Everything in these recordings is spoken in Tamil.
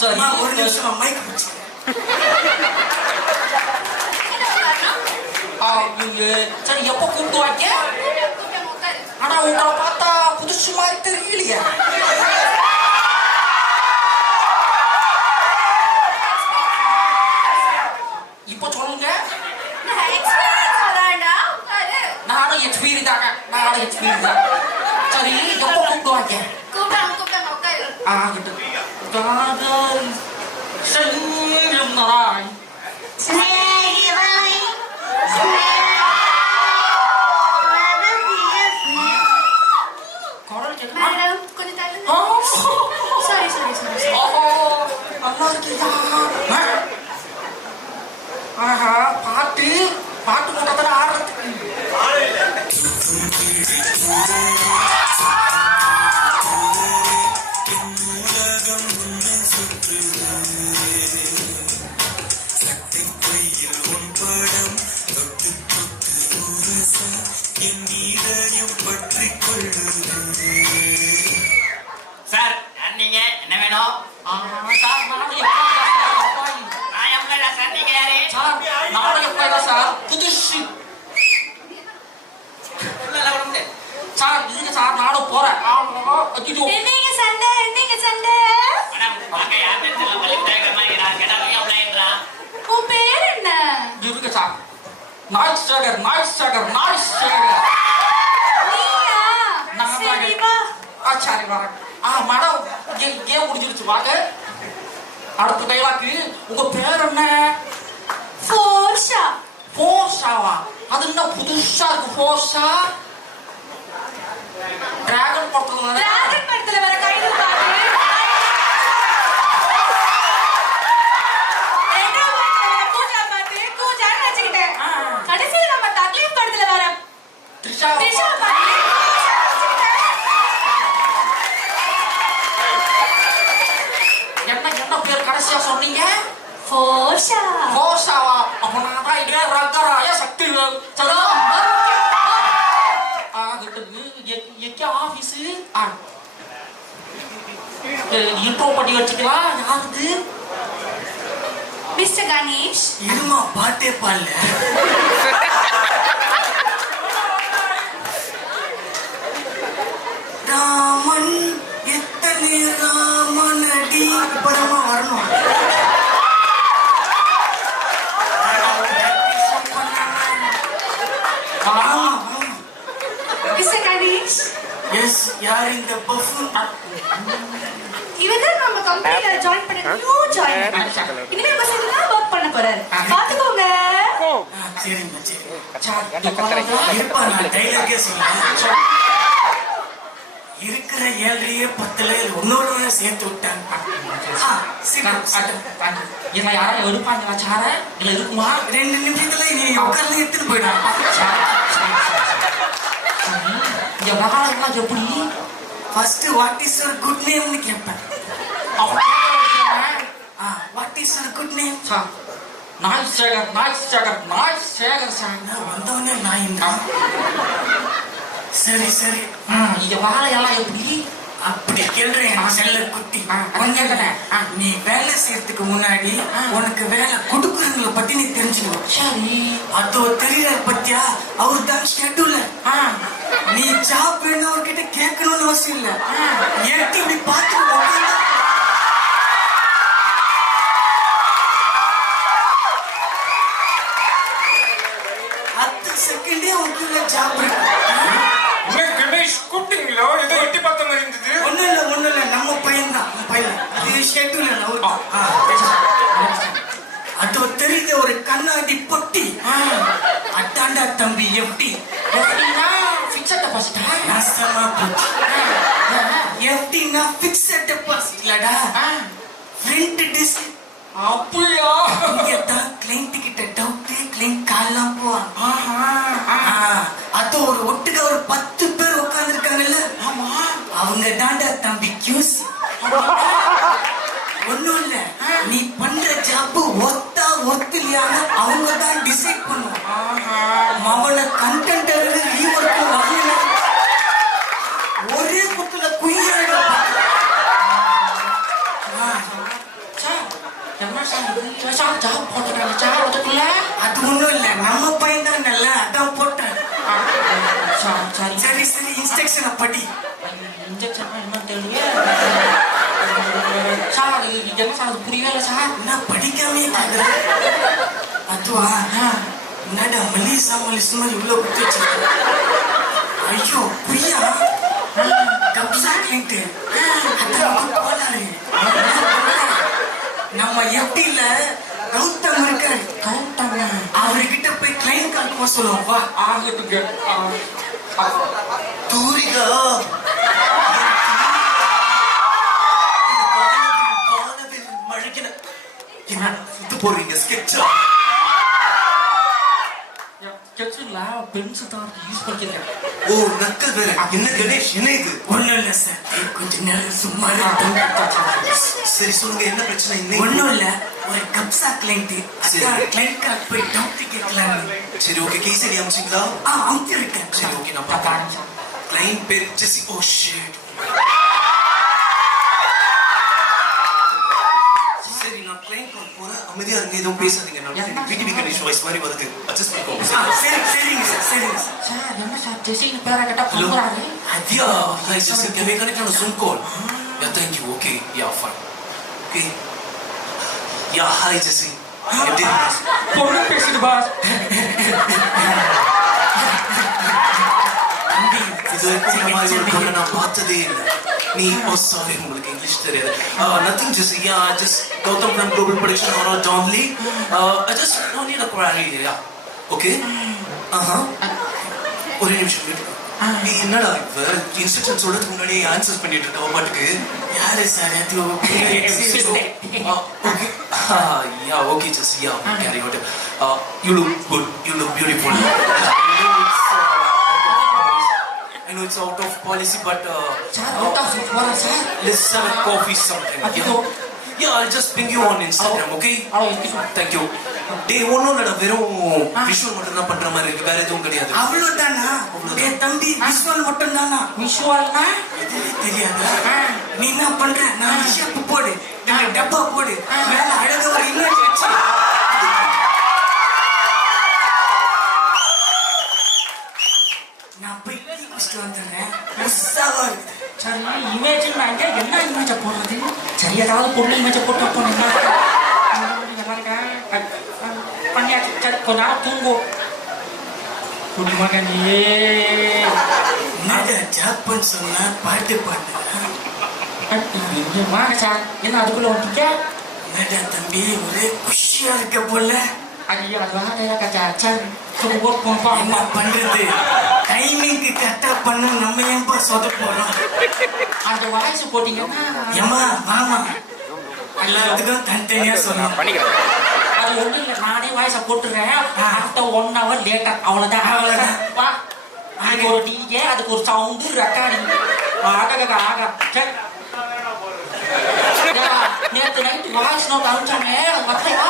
சரி ஒரு நிமிஷம் மைக் பிடிச்சு சரி எப்போ கூப்பிடுவாங்க ஆனா உங்களை பார்த்தா புதுசு மாதிரி தெரியலையா இப்ப சொல்லுங்க நானும் எக்ஸ்பீரியன்ஸ் தாங்க நானும் எக்ஸ்பீரியன்ஸ் தான் சரி எப்போ கூப்பிடுவாங்க காதல் செல்லும் நாய் நல்லா இருக்கியா ஆஹா பாட்டு பாட்டு போட்டதான ஆடுறதுக்கு சார் நீங்க என்ன வேணும் சார் நாளைக்கு எப்போ சார் புதுசு சார் இல்லைங்க சார் நானும் போறேன் இருக்கு sir noise Sekar noise Sekar noise Sekar சரி வரேன் மேடம் ஏன் முடிஞ்சிருச்சு வாங்க அடுத்த டைலாக்கு உங்க பேர் என்ன போர்ஷாவா அது என்ன புதுசா இருக்கு போர்ஷா டிராகன் படத்துல வர கைது பாட்டு கடைசியில் நம்ம தக்லீஃப் படத்துல வர த்ரிஷா என்ன பேர் கடைசியா சொன்னீங்க போர்ஷாவா அப்ப நான் தான் இதே ரகராய சக்தி ஆபீஸ் இன்ட்ரோ பண்ணி வச்சுக்கலாம் யாருது மிஸ்டர் கணேஷ் இருமா பாட்டே பாடல ராமன் எத்தனை ராமனடி படமா வரணும் மிஸ்டர் கணேஷ் எஸ் யார் இந்த பஃபூன் இவதான் நம்ம கம்பெனில ஜாயின் பண்ண நியூ ஜாயின் இனிமே உங்க சைடுல தான் வர்க் பண்ண போறாரு பாத்துக்கோங்க சரிங்க சரி இருப்பா நான் டைலாக்கே சொல்றேன் இருக்கிற 7:10 ஒன்னோட சேர்த்து விட்டாங்க என்ன யாரும் எடுப்பாங்களா சார இல்ல இருக்குமா 2 நிமிஷத்துல நீ உட்கார்ந்து எடுத்துட்டு போயிடாங்க இந்த விவகாரம் எப்படி first what is your good நேம்னு கேட்பேன் what is your good name Naai Sekar நாய் சேகர் நாய் சேகர் சார் வந்தவனே நாயின்னா சரி சரி இங்க வேலையெல்லாம் எப்படி அப்படி கேள்றேன் செல்ல குட்டி நீ வேலை செய்யறதுக்கு முன்னாடி உனக்கு வேலை கொடுக்குறவங்களை பத்தி நீ தெரிஞ்சுக்கணும் சரி அதோ தெரியற பத்தியா அவரு தான் ஷெட்யூல் நீ ஜாப் வேணும் அவர்கிட்ட கேட்கணும்னு அவசியம் இல்ல ஏற்றி இப்படி பார்த்து 10 செகண்டே உனக்குள்ள ஜாப் கணேஷ் கூப்பிட்டீங்களோ ஏதோ எட்டி பார்த்த மாதிரி இருந்தது ஒண்ணு இல்ல நம்ம பையன் தான் பையன் அது ஷெட்யூல் அதோ தெரியுது ஒரு கண்ணாடி பொட்டி அட்டாண்டா தம்பி எப்படி ஃபிக்ஸட் டெபாசிட் நாசமா போச்சு எப்படின்னா ஃபிக்ஸட் டெபாசிட் இல்லடா ஃப்ரண்ட் டிஸ்க் அப்படியா இங்க தான் கிளைண்ட் கிட்ட டவுட் கிளைண்ட் கால்லாம் போவான் அது ஒரு ஒட்டுக்க ஒரு 10 பேர் உட்கார்ந்து இருக்காங்கல்ல ஆமா அவங்க தாண்டா தம்பி கியூஸ் ஒண்ணும் இல்ல நீ பண்ற ஜாப் ஒத்தா ஒத்துலையான அவங்க தான் டிசைட் பண்ணுவான் மவன கண்டென்ட் ரீவர்க்கு வரல ஒரே குத்துல குய்யாயிடும் சார் ஜாப் போட்டுருக்காங்க சார் அதுக்குள்ள. அது ஒண்ணும் இல்ல, நம்ம பையன் தான் நல்லா அதான் போட்டேன். சரி சரி சரி, இன்ஸ்ட்ரக்ஷனை படி. இன்ஜெக்ஷன் என்ன தெரியல சார். அது என்ன சார் அது புரியவே இல்லை சார். நான் படிக்காமே பாக்குறேன். அதுவா என்னடா மல்லிசா மாதிரி இவ்வளவு குத்தி வச்சிருக்க? ஐயோ புரியா கப்சா கிளைண்ட் நம்ம எப்படில கௌதம் இருக்காரு. கரெக்டாங்க. அவர்கிட்ட போய் கிளைண்ட் கால் சொல்லுவோம். வா ஆகட்டுங்க. தூரிகா சுத்து போறீங்க ஸ்கெட்சா? ஸ்கெட்சுங்களா? பென்சில் தான் யூஸ் பண்ணிக்கிறேன். ஓ நக்கல் வேற. என்ன கணேஷ் என்ன இது? ஒண்ணும் இல்ல சார், கொஞ்ச நேரம் சும்மா சரி சொல்லுங்க, என்ன பிரச்சனை? இன்னைக்கு ஒண்ணும் இல்ல, ஒரு கப்சா கிளைண்ட் கிளைண்ட் கார்டு போய் டவுட் கேட்கலாம். சரி ஓகே, கேஸ் ஐடி அனுப்பிச்சிங்களா? அனுப்பிச்சிருக்கேன். சரி ஓகே, நான் பாக்கிறேன். கிளைண்ட் பேர் ஜெசி. Oh shit. சரி நான் கிளைண்ட் கால் போறேன், அமைதியா இருங்க, எதுவும் பேசாதீங்க. நான் விடிவி கணேஷ் வாய்ஸ் மாதிரி வருது, அட்ஜஸ்ட் பண்ணிக்கோங்க. சரி சரிங்க சார், சரிங்க சார். சார் என்ன சார் ஜெசின்னு பேரை கேட்டா போறாரு? Adia, I just can we connect on a Zoom call? Yeah, thank you. Okay, yeah, fine. Okay. Yeah, hi Jesse. பொண்ணு பேசுது பாஸ். இது மாதிரி ஒரு பொண்ணை நான் பார்த்ததே இல்லை. நீ சாரி, உங்களுக்கு இங்கிலீஷ் தெரியாது. Nothing Jesse. Yeah, I just Gautam from Global Production or John Lee. I just don't need a query. Yeah. Okay. ஒரு நிமிஷம். நீ என்னடா இப்ப இன்ஸ்ட்ரக்ஷன் சொல்றதுக்கு முன்னாடி ஆன்சர் பண்ணிட்டு இருக்க பாட்டுக்கு? யாரு சார் அது? Okay yeah okay just yeah carry on. You look good, you look beautiful. I know it's out of policy, but out of policy, sir. Let's have a coffee sometime. Yeah, I'll just ping you on Instagram, okay? Thank you. டே ஒண்ணும் இல்லடா, வெறும் விஷுவல் மட்டும் தான் பண்ற மாதிரி இருக்கு, வேற எதுவும் கிடையாது. அவ்வளவுதானா? டே தம்பி, விஷுவல் மட்டும் தானா? விஷுவல்னா தெரியாது. நீ என்ன பண்ற? நான் ஷேப் போடு, டப்பா போடு, மேல அழகா ஒரு இமேஜ் வச்சு நான் போய் குடிச்சிட்டு வந்துடுறேன். மிஸ்ஸாவா இருக்கு. சரி இமேஜ் என்ன இமேஜ போடுறது? சரி ஏதாவது பொண்ணு இமேஜ போட்டு போனீங்கன்னா பண்ணியாச்சு. சரி கொஞ்ச நேரம் தூங்கும் குடிமகனே. ஜாப்பன் சொன்னா பாட்டு பாடுறா. வாங்க சார், என்ன அதுக்குள்ள வந்துட்டீங்க? என்னடா தம்பி ஒரே குஷியா இருக்க போல? ஐயோ அது சார் என்ன பண்றது? டைமிங்க்கு கரெக்டா பண்ண நம்ம ஏன்பா சொத போறோம்? அந்த வாய்ஸ் போட்டீங்கன்னா ஏமா மாமா எல்லாத்துக்கும் தனித்தனியா சொல்லணும். அது ஒண்ணு இல்லை, நானே வாய்ஸ போட்டுறேன். ஆஃப்டர் 1 hour லேட்டா அவ்வளவுதான். அவ்வளவுதான். வா, அதுக்கு ஒரு டிஜே, அதுக்கு ஒரு சவுண்டு, ரெக்கார்டிங். ஆக சரி. நேற்று நைட்டு வாய்ஸ் நோட் அனுப்பிச்சானே, மத்தையா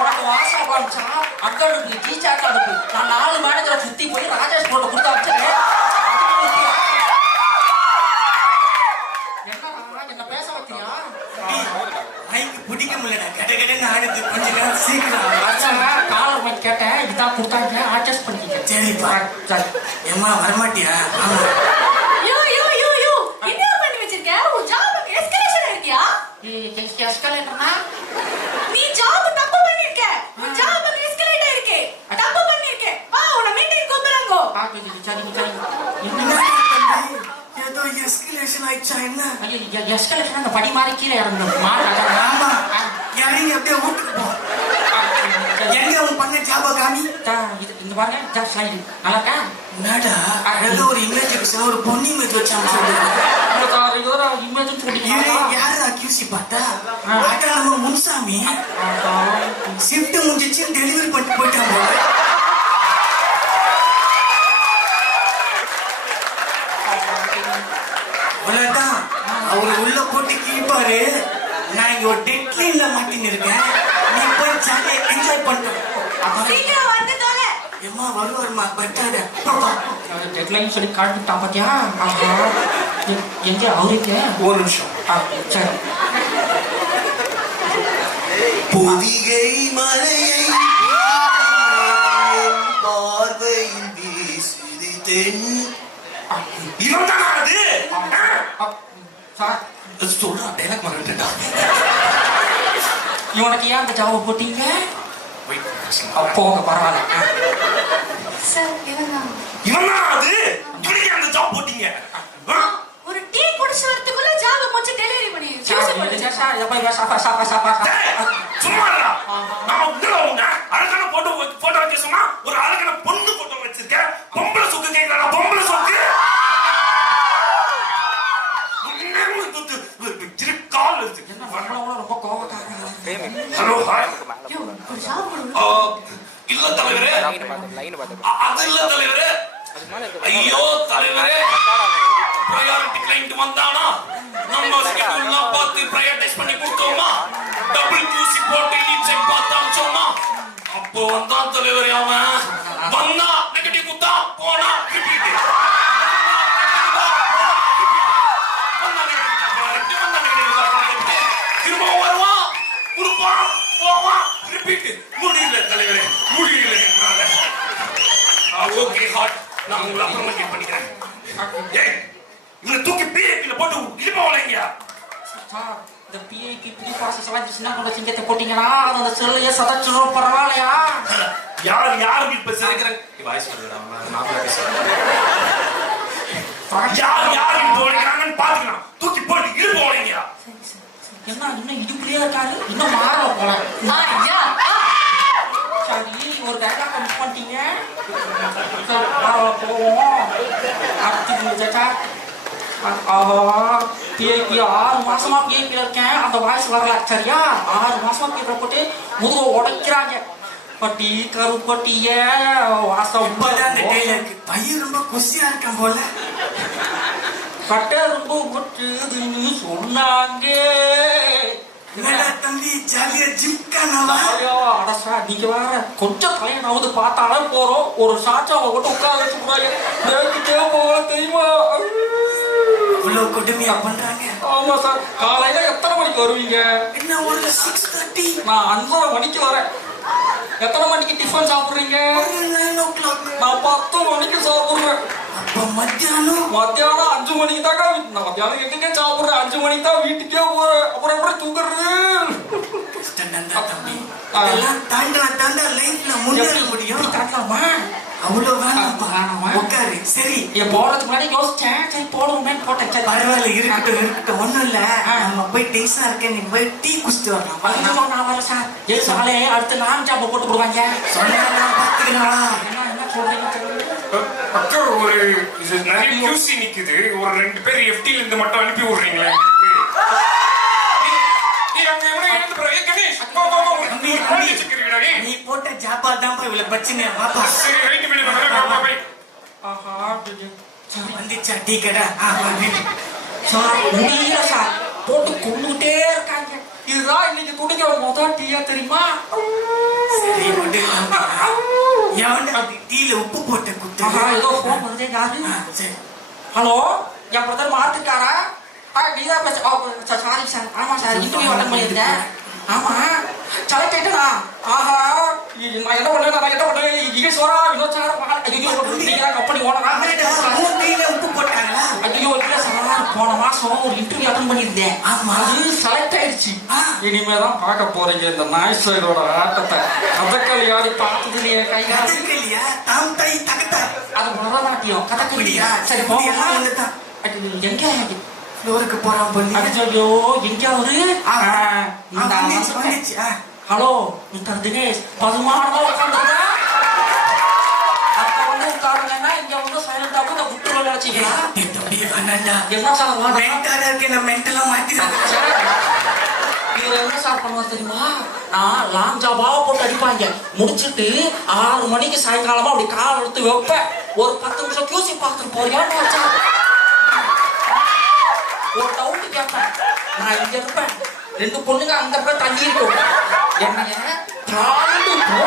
உனக்கு வாசா காமிச்சா அக்கௌண்ட் டீச்சர் அக்கௌண்ட் நான் 4 மேனேஜரை சுத்தி போய் ராஜேஷ் போட்டு கொடுத்தா வச்சேன். என்ன பேச வைக்கிறியா? மைக்கு பிடிக்க முடியல, கடகடன்னு ஆடுது. கொஞ்ச நேரம் சீக்கிரம் காலர் மைக் கேட்டேன், இதுதான் கொடுத்தாங்க, அட்ஜஸ்ட் பண்ணிக்க. சரிப்பா. சரி ஏமா வரமாட்டியா? என்ன பண்ணி வச்சிருக்க? உன் ஜாபுக்கு எஸ்கலேஷன் இருக்கியா? எஸ்கலேட்டர்னா நீ ஜாப் தப்பு பண்ணிருக்க. உன் ஜாபுக்கு எஸ்கலேட்டர் இருக்கு, தப்பு பண்ணிருக்க. வா உன்னை மீட்டிங் கூப்பிடுறாங்க. சரி என்ன ஏதோ எஸ்கலேஷன் ஆயிடுச்சா? என்ன எஸ்கலேஷன் அந்த படி மாதிரி கீழே இறங்கணும். ஆமா, இறங்கி அப்படியே வீட்டுக்கு போ. எங்க அவன் பண்ண ஜாப காமி. இந்த பாருங்க ஜாப் சைடு நல்லா இருக்கா? என்னடா அழகா ஒரு இமேஜ் வச்சு ஒரு பொண்ணு இமேஜ் வச்சாம சொல்லுங்க. யாரு அக்யூசி பார்த்தா? நம்ம முன்சாமி ஷிஃப்ட் முடிஞ்சிச்சு, டெலிவரி பண்ணிட்டு போயிட்டாங்க. அவ்வளவுதான், அவரு உள்ள போட்டு கிழிப்பாரு. நான் இங்க ஒரு டெட்லைன்ல மாட்டின்னு இருக்கேன். நீ போய் ஜாலியா என்ஜாய் பண்ற. சீக்கிரம் வந்து தோல. ஏமா வருவாருமா பட்டாத டெட்லைன் சொல்லி காட்டுட்டா பாத்தியா? எங்க அவருக்கு ஒரு நிமிஷம். சரி. பொதிகை மலையை பார்வையில் வீசுது தென். இவன் தானா அது? சார் சொல்றா டைலாக் மறந்துட்டா. இவனுக்கு ஏன் அந்த ஜாபை போட்டீங்க? போங்க பரவாயில்ல. சார் இவங்க இவன் தான் அது? இவனுக்கு அந்த ஜாப் போட்டீங்க? ஒரு டீ குடிச்சு வரதுக்குள்ள ஜாப் முடிச்சு டெலிவரி பண்ணி சார் இதை போய் சாப்பா சாப்பா சாப்பா. சும்மா இருடா. நான் உங்களை உங்க அழகான போட்டோ வைக்க சொன்னா ஒரு அழகான பொண்ணு போட்டோ வச்சிருக்கேன். பொம்பளை சொக்கு கேட்கறா, பொம்பளை சொக்கு. கால் இருக்கு. ரொம்ப கோபக்காரங்க. Hello hi. ஒரு ஜாப் கொடுங்க. இல்ல தலைவரே, அது இல்ல தலைவரே. ஐயோ தலைவரே, ப்ரையாரிட்டி கிளைண்ட் வந்தானா நம்ம ஸ்கெட்யூல்லாம் பார்த்து ப்ரையாரிட்டைஸ் பண்ணி கொடுத்தோமா, டபுள் QC போட்டு லீட் செக் பார்த்து அனுப்பிச்சோமா, அப்போ வந்தான் தலைவரே. அவன் வந்தா நெகட்டிவ் குத்தா, போனா ரிப்பீட். திரும்ப வருவான், கொடுப்பான், போவான், ரிப்பீட். முடியல தலைவரே, முடியல. ஓகே ஹாட், நான் உங்களை அப்புறமா கேட் பண்ணிக்கிறேன். ஏய், இவனை தூக்கி PIP-ல போட்டு இழுப்பவளைங்க. சார் இந்த PIP ப்ரீ ப்ராசஸ் எல்லாம் சின்ன கொண்ட சிங்கத்தை போட்டீங்கன்னா அது அந்த செல்லையே சதைச்சிடும். பரவாயில்லையா? யார் இப்ப சேர்க்கிறேன் வாய்ஸ் வருதுடா, நான் பேசுறேன். யார் இப்ப உடைக்கிறாங்கன்னு பாத்துக்கலாம். தூக்கி போட்டு இழுப்பவளைங்க. என்ன இன்னும் இடுப்புலயே இருக்காரு, இன்னும் மாறல போல. சரி, ஒரு டைலாக் மிஸ் பண்ணிட்டீங்க. போவோம் அடுத்து. சார் PIP 6 மாசமா PIP-ல இருக்கேன், அந்த வாய்ஸ் வரல. சரியா? 6 மாசமா PIP போட்டு முதுக உடைக்கிறாங்க. பட்டி கருப்பட்டிய வாசம் பையன் ரொம்ப குசியா இருக்கான் போல. கட்ட ரொம்ப கொட்டுதுன்னு சொன்னாங்க. தம்பி ஜாலியா ஜிம்கானவா? அடசா நீங்க வேற கொஞ்சம் தலையனாவது பார்த்தாலே போறோம். ஒரு சாச்சாவை கூட உட்கார வச்சு போக தெரியுமா? இவ்வளவு கொடுமையா பண்றாங்க. ஆமா சார். காலையில எத்தனை மணிக்கு வருவீங்க? என்ன ஒரு 6:30. நான் 5:30 மணிக்கு வரேன். எத்தனை மணிக்கு டிஃபன் சாப்பிடுறீங்க? 9 o'clock. நான் 10 மணிக்கு சாப்பிடுறேன். அப்ப மத்தியானம் 5 மணிக்கு தாங்க. நான் மத்தியானம் எங்கெங்க சாப்பிடுறேன்? 5 மணிக்கு தான் வீட்டுக்கே போறேன். அப்புறம் எப்படி தூங்குறது? தம்பி அதெல்லாம் தாண்டா லைஃப்ல முன்னேற முடியும். காட்டலாமா? அவ்வளவு வேணாமா? உட்காரு. சரி, என் போறதுக்கு முன்னாடி யோசிச்சேன். சரி போடுவோமே போட்டேன். சரி பரவாயில்ல, இருக்கட்டும். ஒண்ணும் இல்ல, நம்ம போய் டென்ஷனா இருக்கேன். நீ போய் டீ குடிச்சிட்டு வரலாம். நான் வரேன் சார். ஏன் சாலே அடுத்து நான் ஜாப போட்டு போடுவாங்க. சொன்னா பாத்துக்கலாம். என்ன சொல்றீங்க? அக்கா, ஒரு இது நிறைய QC நிக்குது. ஒரு 2 பேர் FT-ல இருந்து மட்டும் அனுப்பி விடுறீங்களா? நீ போட்ட ஜாபா தான் இவ்வளவு பிரச்சனை. வந்துச்சா டீ கடை? சார் முடியல சார், போட்டு கொண்டுகிட்டே இருக்காங்க. இதுதான் இன்னைக்கு குடிக்கிற முதல் டீயா தெரியுமா? சரி விடு. எவன்டா டீல உப்பு போட்ட குத்து? ஏதோ போன் வருதே. யாரு? சரி. ஹலோ, என் பிரதர் மாத்திருக்காரா? நீதான் பேச. Sorry sir. ஆமா சார், இன்டர்வியூ அட்டன் பண்ணியிருந்தேன். ஆமா செலக்ட் ஆயிட்டா? ஆஹா, நான் என்ன பண்ணேன்? ஈஸ்வரா வினோச்சார கம்பெனி ஓனரா? உப்பு போட்டாங்களா? ஐயோ இல்ல சார், போன மாசம் ஒரு இன்டர்வியூ அட்டன் பண்ணியிருந்தேன். அது செலக்ட் ஆயிடுச்சு. இனிமேதான் பார்க்க போறீங்க இந்த நாய்ஸோட ஆட்டத்தை. கதக்களி ஆடி பார்த்தது இல்லையே. கையா தாம் தை தகத்தா. அது பரதநாட்டியம் கதக்களியா? சரி போகலாம். எங்க ஃப்ளோருக்கு போறான் பொண்ணு. ஐயோ எங்கேயாவது. ஹலோ மிஸ்டர் தினேஷ், பதுமானமா உட்காந்துருக்க. அப்ப வந்து உட்காருங்கன்னா இங்க வந்து சைலண்டா இந்த குட்டுல நினைச்சீங்களா? என்ன சார் மென்டலா மாத்திடுறாங்க. இவர் என்ன சார் பண்ணுவார் தெரியுமா? நான் லாங் ஜாபா போட்டு அடிப்பாங்க. முடிச்சுட்டு 6 மணிக்கு சாயங்காலமா அப்படி கால் எடுத்து வைப்பேன். ஒரு 10 நிமிஷம் QC பார்த்துட்டு போறியா? ஒரு டவுட் கேட்பேன். நான் இங்க இருப்பேன், 2 பொண்ணுங்க அந்த பக்கம் தள்ளி இருக்கும். என்னைய தாண்டி போ.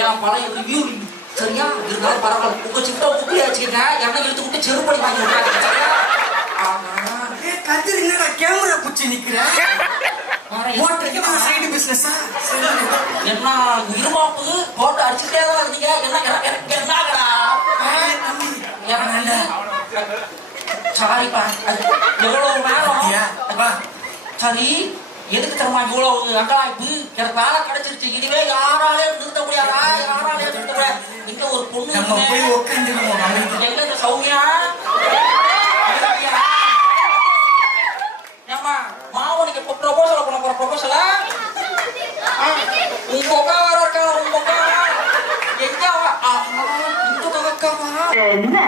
என் பழைய ரிவ்யூ சரியா இருந்தாலும் பரவாயில்ல உங்க சிப்ட குப்பையா வச்சுக்கங்க என்ன இழுத்து விட்டு செருப்படி வாங்கி விட்டாங்க சரியா கதிர் என்னடா கேமரா குச்சி நிக்கிறேன் சைடு பிசினஸா என்ன இருமாப்பு போட்டு அடிச்சுட்டே தான் இருக்கீங்க என்னடா சாரிப்பா எவ்வளவு நேரம் சரி எதுக்கு தரமா இவ்வளவு அங்கலாய்ப்பு எனக்கு வேலை கிடைச்சிருச்சு இதுவே யாராலே நிறுத்த முடியாதா யாராலே நிறுத்த முடியாது இங்க ஒரு பொண்ணு போய் உட்காந்துருவோம் எங்க சௌமியா ஏமா மாவனுக்கு இப்ப ப்ரொபோசல் பண்ண போற ப்ரொபோசல உங்க அக்கா வேற இருக்கா உங்க அக்கா எங்க இந்த அக்காவா என்ன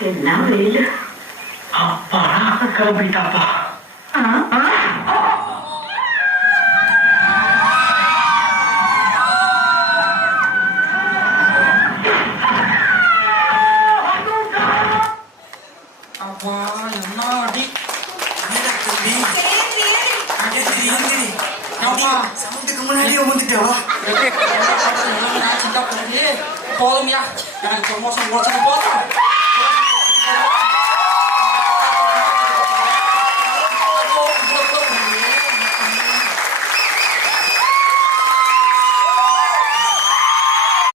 என்ன வெயில் அப்பா கிளம்பிட்டாப்பா அப்பா என்ன அடி சவுண்டுக்கு முன்னாடியே வந்துட்டவா போதுமியா எனக்கு ப்ரமோஷன் போதும்